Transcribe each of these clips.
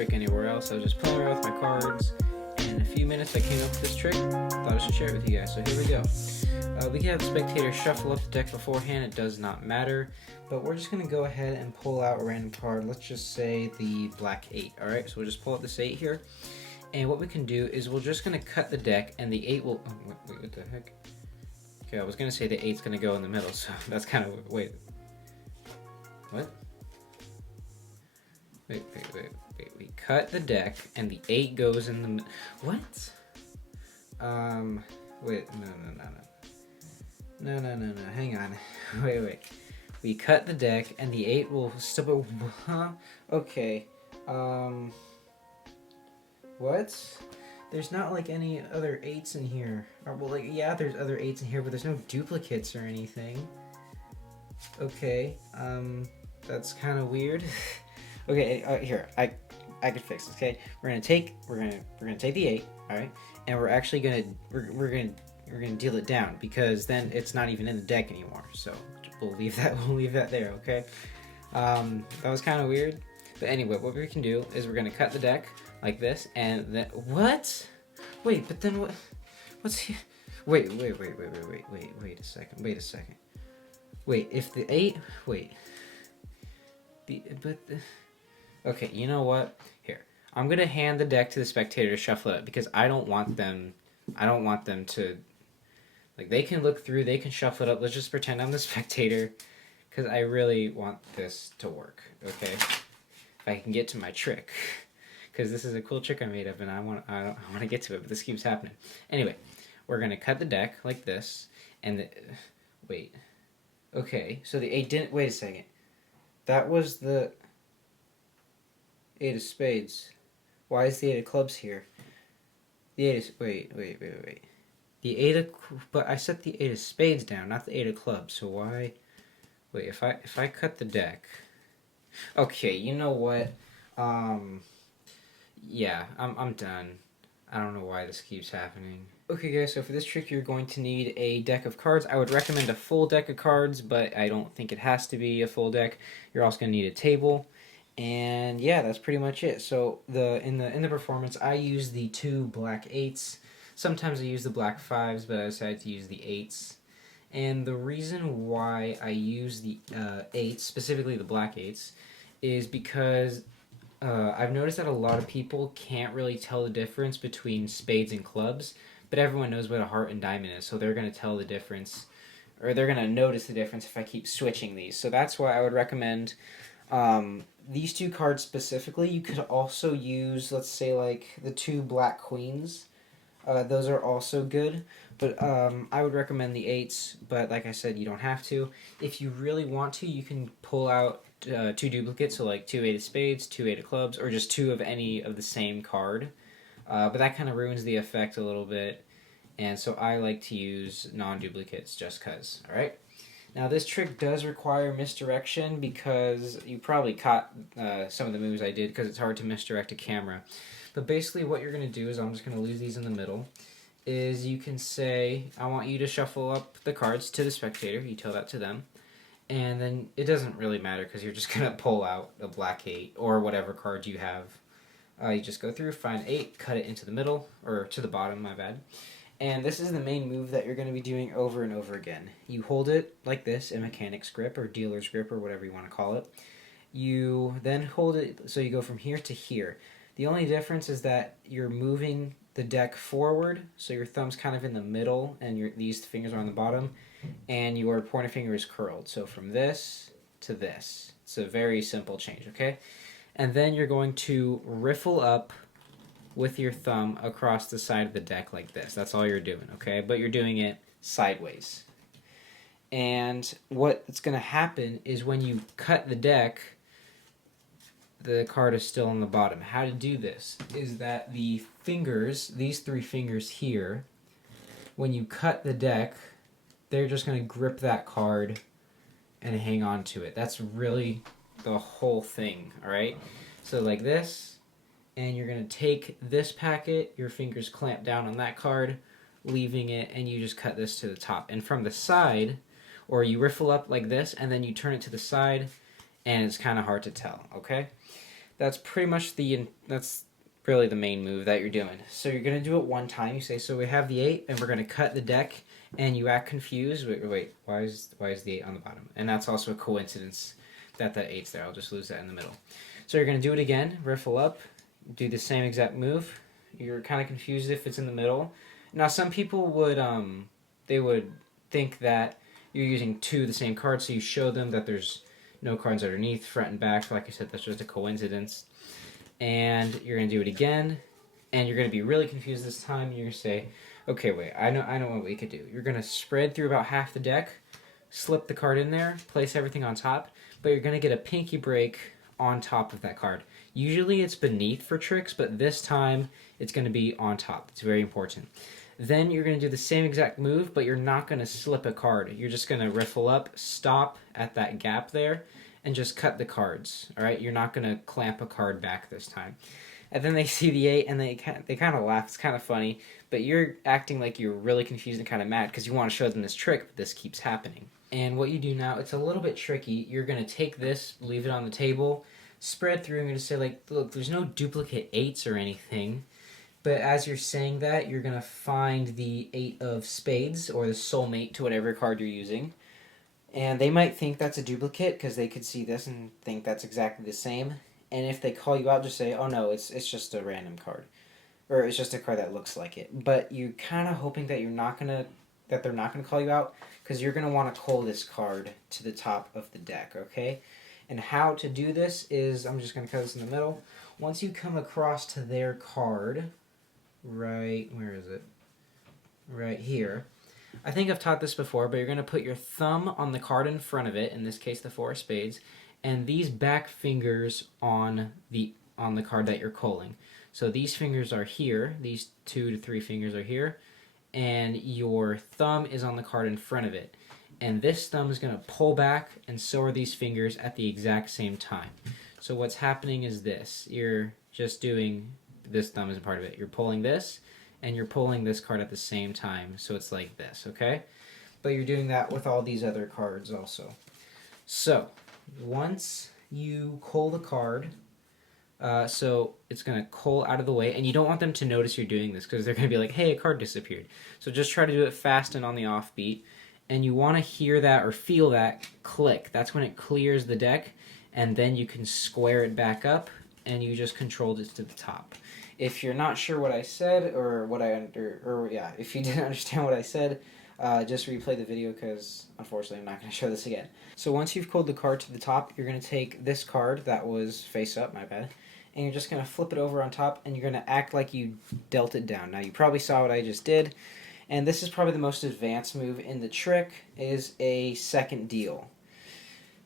trick anywhere else. I was just playing around with my cards, and in a few minutes I came up with this trick. Thought I should share it with you guys, so here we go. We can have the spectator shuffle up the deck beforehand, it does not matter, but we're just going to go ahead and pull out a random card. Let's just say the black 8, alright? So we'll just pull out this 8 here, and what we can do is we're just going to cut the deck, and the 8 will... Oh, wait, what the heck? Okay, I was going to say the 8's going to go in the middle, so that's kind of... Wait. What? Wait. We cut the deck, and the 8 goes in the... What? Wait, no, hang on. Wait. We cut the deck, and the 8 will still... Huh? Okay. What? There's not, like, any other 8s in here. Or, well, like, yeah, there's other 8s in here, but there's no duplicates or anything. Okay, that's kind of weird. Okay, here, I could fix this, okay? We're gonna take the 8, alright? And we're actually gonna deal it down, because then it's not even in the deck anymore. So we'll leave that there, okay? That was kind of weird. But anyway, what we can do is we're gonna cut the deck like this, and then what? Wait, but then what? What's here? Wait a second. Wait, if the 8, okay, you know what? Here, I'm gonna hand the deck to the spectator to shuffle it up, because I don't want them to, like, they can look through, they can shuffle it up. Let's just pretend I'm the spectator, because I really want this to work, okay? If I can get to my trick, because this is a cool trick I made up, and I want to get to it, but this keeps happening. Anyway, we're gonna cut the deck like this, and wait. Okay, so the 8 didn't... Wait a second. That was the 8 of spades. Why is the 8 of clubs here? The 8 is... Wait. The 8 of... But I set the 8 of spades down, not the 8 of clubs, so why... Wait, if I cut the deck... Okay, you know what? Yeah, I'm done. I don't know why this keeps happening. Okay guys, so for this trick you're going to need a deck of cards. I would recommend a full deck of cards, but I don't think it has to be a full deck. You're also going to need a table. And yeah, that's pretty much it. So in the performance, I use the 2 black 8s. Sometimes I use the black 5s, but I decided to use the 8s. And the reason why I use the 8s, specifically the black 8s, is because I've noticed that a lot of people can't really tell the difference between spades and clubs, but everyone knows what a heart and diamond is, so they're going to tell the difference, or they're going to notice the difference if I keep switching these. So that's why I would recommend these 2 cards specifically. You could also use, let's say, like the 2 black queens. Those are also good, but I would recommend the 8s, but like I said, you don't have to. If you really want to, you can pull out 2 duplicates, so like 2 8 of spades, 2 8 of clubs, or just 2 of any of the same card. But that kind of ruins the effect a little bit, and so I like to use non-duplicates just cause. Alright? Now this trick does require misdirection, because you probably caught some of the moves I did, because it's hard to misdirect a camera. But basically what you're going to do is, I'm just going to lose these in the middle, is you can say, I want you to shuffle up the cards to the spectator. You tell that to them. And then it doesn't really matter, because you're just going to pull out a black 8 or whatever card you have. You just go through, find 8, cut it into the middle, or to the bottom, my bad. And this is the main move that you're going to be doing over and over again. You hold it like this, in mechanic's grip, or dealer's grip, or whatever you want to call it. You then hold it, so you go from here to here. The only difference is that you're moving the deck forward, so your thumb's kind of in the middle, and these fingers are on the bottom, and your pointer finger is curled. So from this to this. It's a very simple change, okay? And then you're going to riffle up with your thumb across the side of the deck like this. That's all you're doing, okay? But you're doing it sideways. And what's going to happen is when you cut the deck, the card is still on the bottom. How to do this is that the fingers, these 3 fingers here, when you cut the deck, they're just going to grip that card and hang on to it. That's really the whole thing, alright? So like this, and you're going to take this packet, your fingers clamp down on that card, leaving it, and you just cut this to the top. And from the side, or you riffle up like this, and then you turn it to the side, and it's kind of hard to tell, okay? that's pretty much that's really the main move that you're doing. So you're going to do it one time. You say, so we have the 8, and we're going to cut the deck, and you act confused. Wait, why is the 8 on the bottom? And that's also a coincidence that the 8's there. I'll just lose that in the middle. So you're going to do it again, riffle up, do the same exact move. You're kind of confused if it's in the middle. Now, some people would, they would think that you're using 2 of the same cards, so you show them that there's no cards underneath, front and back. Like I said, that's just a coincidence. And you're going to do it again, and you're going to be really confused this time. You're going to say, okay, wait, I know what we could do. You're going to spread through about half the deck, slip the card in there, place everything on top, but you're going to get a pinky break on top of that card. Usually it's beneath for tricks, but this time it's going to be on top. It's very important. Then you're going to do the same exact move, but you're not going to slip a card. You're just going to riffle up, stop at that gap there, and just cut the cards. All right, you're not going to clamp a card back this time. And then they see the 8, and they kind of laugh. It's kind of funny, but you're acting like you're really confused and kind of mad because you want to show them this trick, but this keeps happening. And what you do now, it's a little bit tricky. You're going to take this, leave it on the table, spread through, and you're going to say, like, look, there's no duplicate 8s or anything. But as you're saying that, you're going to find the 8 of spades, or the soulmate to whatever card you're using. And they might think that's a duplicate because they could see this and think that's exactly the same. And if they call you out, just say, oh no, it's just a random card. Or it's just a card that looks like it. But you're kind of hoping that they're not going to call you out, because you're going to want to call this card to the top of the deck, okay? And how to do this is, I'm just going to cut this in the middle. Once you come across to their card, right, where is it? Right here. I think I've taught this before, but you're going to put your thumb on the card in front of it, in this case the 4 of spades, and these back fingers on the card that you're calling. So these fingers are here, these 2 to 3 fingers are here, and your thumb is on the card in front of it. And this thumb is going to pull back, and so are these fingers at the exact same time. So what's happening is this. You're just doing, this thumb isn't part of it. You're pulling this, and you're pulling this card at the same time, so it's like this, okay? But you're doing that with all these other cards also. So, once you call the card, so it's going to call out of the way, and you don't want them to notice you're doing this, because they're going to be like, hey, a card disappeared. So just try to do it fast and on the offbeat, and you want to hear that or feel that click. That's when it clears the deck, and then you can square it back up, and you just controlled it to the top. If you're not sure what I said, or if you didn't understand what I said, just replay the video, because unfortunately I'm not going to show this again. So once you've called the card to the top, you're going to take this card that was face up, my bad, and you're just going to flip it over on top, and you're going to act like you dealt it down. Now you probably saw what I just did, and this is probably the most advanced move in the trick, is a second deal.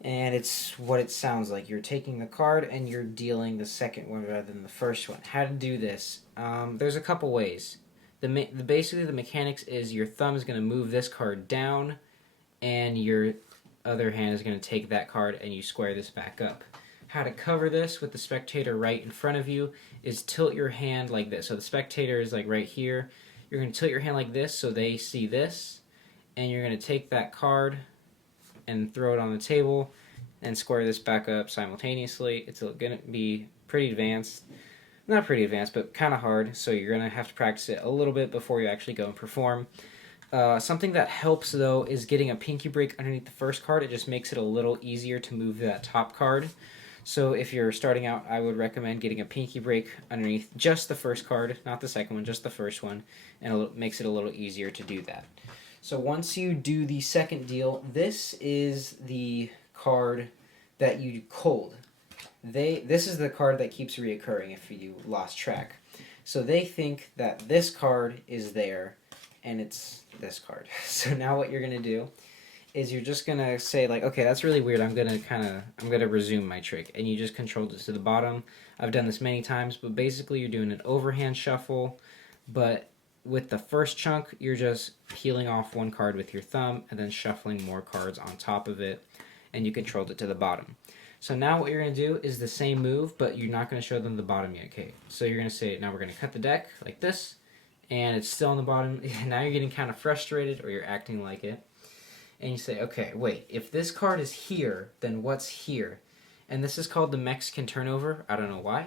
And it's what it sounds like. You're taking the card and you're dealing the second one rather than the first one. How to do this? There's a couple ways. Basically, the mechanics is your thumb is going to move this card down, and your other hand is going to take that card, and you square this back up. How to cover this with the spectator right in front of you is tilt your hand like this. So the spectator is like right here. You're going to tilt your hand like this so they see this, and you're going to take that card and throw it on the table and square this back up simultaneously. It's going to be pretty advanced. Not pretty advanced, but kind of hard, so you're going to have to practice it a little bit before you actually go and perform. Something that helps, though, is getting a pinky break underneath the first card. It just makes it a little easier to move that top card. So if you're starting out, I would recommend getting a pinky break underneath just the first card, not the second one, just the first one, and it makes it a little easier to do that. So once you do the second deal, this is the card that you called. This is the card that keeps reoccurring if you lost track. So they think that this card is there, and it's this card. So now what you're going to do is you're just going to say, like, okay, that's really weird. I'm going to resume my trick. And you just control this to the bottom. I've done this many times, but basically you're doing an overhand shuffle, but with the first chunk, you're just peeling off one card with your thumb and then shuffling more cards on top of it, and you controlled it to the bottom. So now what you're going to do is the same move, but you're not going to show them the bottom yet, okay? So you're going to say, now we're going to cut the deck like this, and it's still on the bottom. Now you're getting kind of frustrated, or you're acting like it. And you say, okay, wait, if this card is here, then what's here? And this is called the Mexican turnover. I don't know why.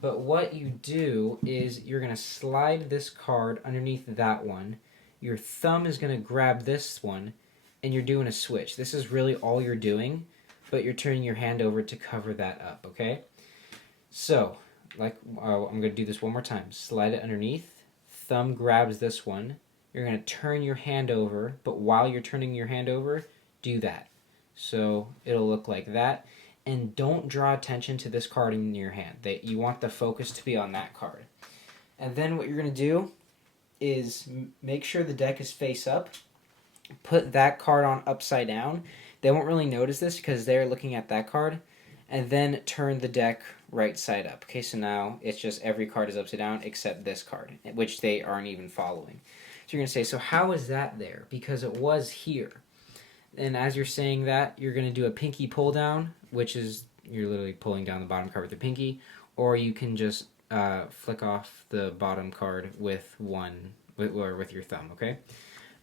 But what you do is you're going to slide this card underneath that one. Your thumb is going to grab this one, and you're doing a switch. This is really all you're doing, but you're turning your hand over to cover that up, okay? So, I'm going to do this one more time. Slide it underneath. Thumb grabs this one. You're going to turn your hand over, but while you're turning your hand over, do that. So it'll look like that. And don't draw attention to this card in your hand. You want the focus to be on that card. And then what you're going to do is make sure the deck is face up. Put that card on upside down. They won't really notice this because they're looking at that card. And then turn the deck right side up. Okay, so now it's just every card is upside down except this card, which they aren't even following. So you're going to say, so how is that there? Because it was here. And as you're saying that, you're going to do a pinky pull down, which is you're literally pulling down the bottom card with the pinky, or you can just flick off the bottom card with your thumb, okay?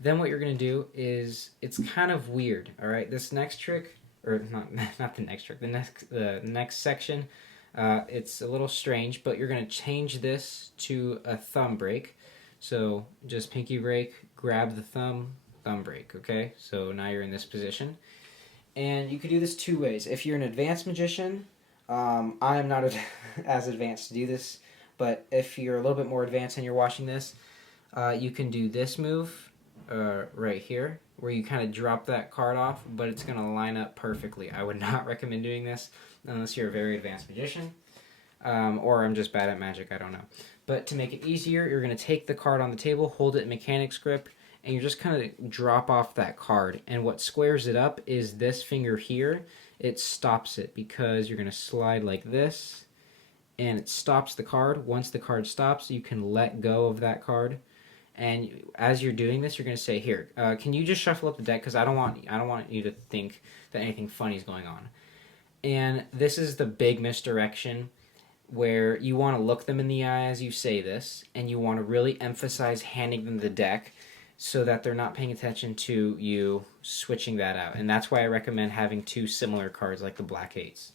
Then what you're going to do is, it's kind of weird, all right? This next trick, or not the next trick, the next section, it's a little strange, but you're going to change this to a thumb break. So just pinky break, grab the thumb break, okay? So now you're in this position. And you could do this two ways. If you're an advanced magician, I am not as advanced to do this, but if you're a little bit more advanced and you're watching this, you can do this move right here, where you kind of drop that card off, but it's going to line up perfectly. I would not recommend doing this unless you're a very advanced magician, or I'm just bad at magic, I don't know. But to make it easier, you're going to take the card on the table, hold it in mechanics grip, and you just kind of drop off that card. And what squares it up is this finger here. It stops it because you're going to slide like this, and it stops the card. Once the card stops, you can let go of that card. And as you're doing this, you're going to say, here, can you just shuffle up the deck? Because I don't want you to think that anything funny is going on. And this is the big misdirection, where you want to look them in the eye as you say this, and you want to really emphasize handing them the deck so that they're not paying attention to you switching that out. And that's why I recommend having two similar cards like the black eights.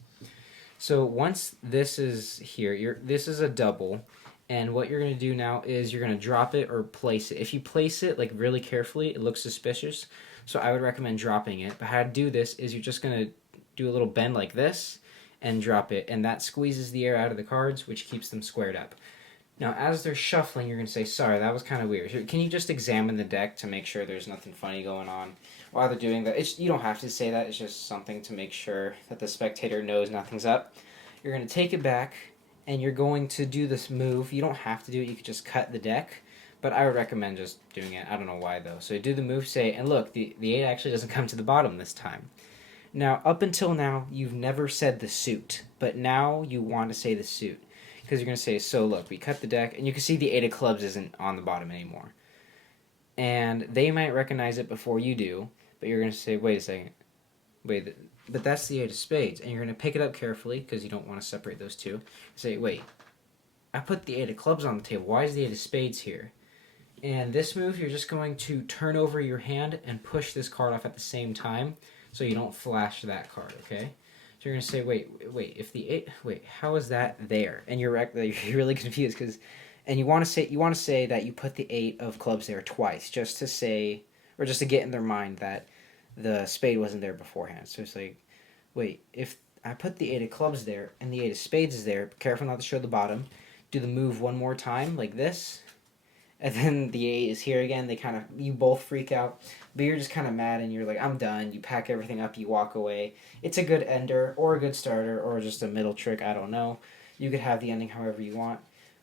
So once this is here, this is a double, and what you're going to do now is you're going to drop it or place it. If you place it like really carefully, it looks suspicious, so I would recommend dropping it. But how to do this is you're just going to do a little bend like this and drop it, and that squeezes the air out of the cards, which keeps them squared up. Now, as they're shuffling, you're going to say, sorry, that was kind of weird. Can you just examine the deck to make sure there's nothing funny going on while they're doing that? You don't have to say that. It's just something to make sure that the spectator knows nothing's up. You're going to take it back, and you're going to do this move. You don't have to do it. You could just cut the deck, but I would recommend just doing it. I don't know why, though. So do the move, say, and look, the 8 actually doesn't come to the bottom this time. Now, up until now, you've never said the suit, but now you want to say the suit. Because you're going to say, so look, we cut the deck, and you can see the 8 of clubs isn't on the bottom anymore. And they might recognize it before you do, but you're going to say, wait a second. But that's the 8 of spades. And you're going to pick it up carefully, because you don't want to separate those two. Say, wait, I put the 8 of clubs on the table. Why is the 8 of spades here? And this move, you're just going to turn over your hand and push this card off at the same time, so you don't flash that card, okay? So you're going to say, wait, if the 8, how is that there? And you're really confused, and you want to say that you put the 8 of clubs there twice, just to say, or just to get in their mind that the spade wasn't there beforehand. So it's like, wait, if I put the 8 of clubs there, and the 8 of spades is there, be careful not to show the bottom, do the move one more time, like this, and then the 8 is here again. You both freak out, but you're just kind of mad, and you're like, I'm done. You pack everything up, you walk away. It's a good ender, or a good starter, or just a middle trick, I don't know. You could have the ending however you want.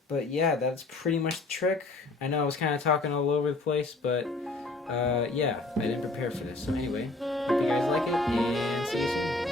But yeah, that's pretty much the trick. I know I was kind of talking all over the place, but yeah, I didn't prepare for this. So anyway, hope you guys like it, and see you soon.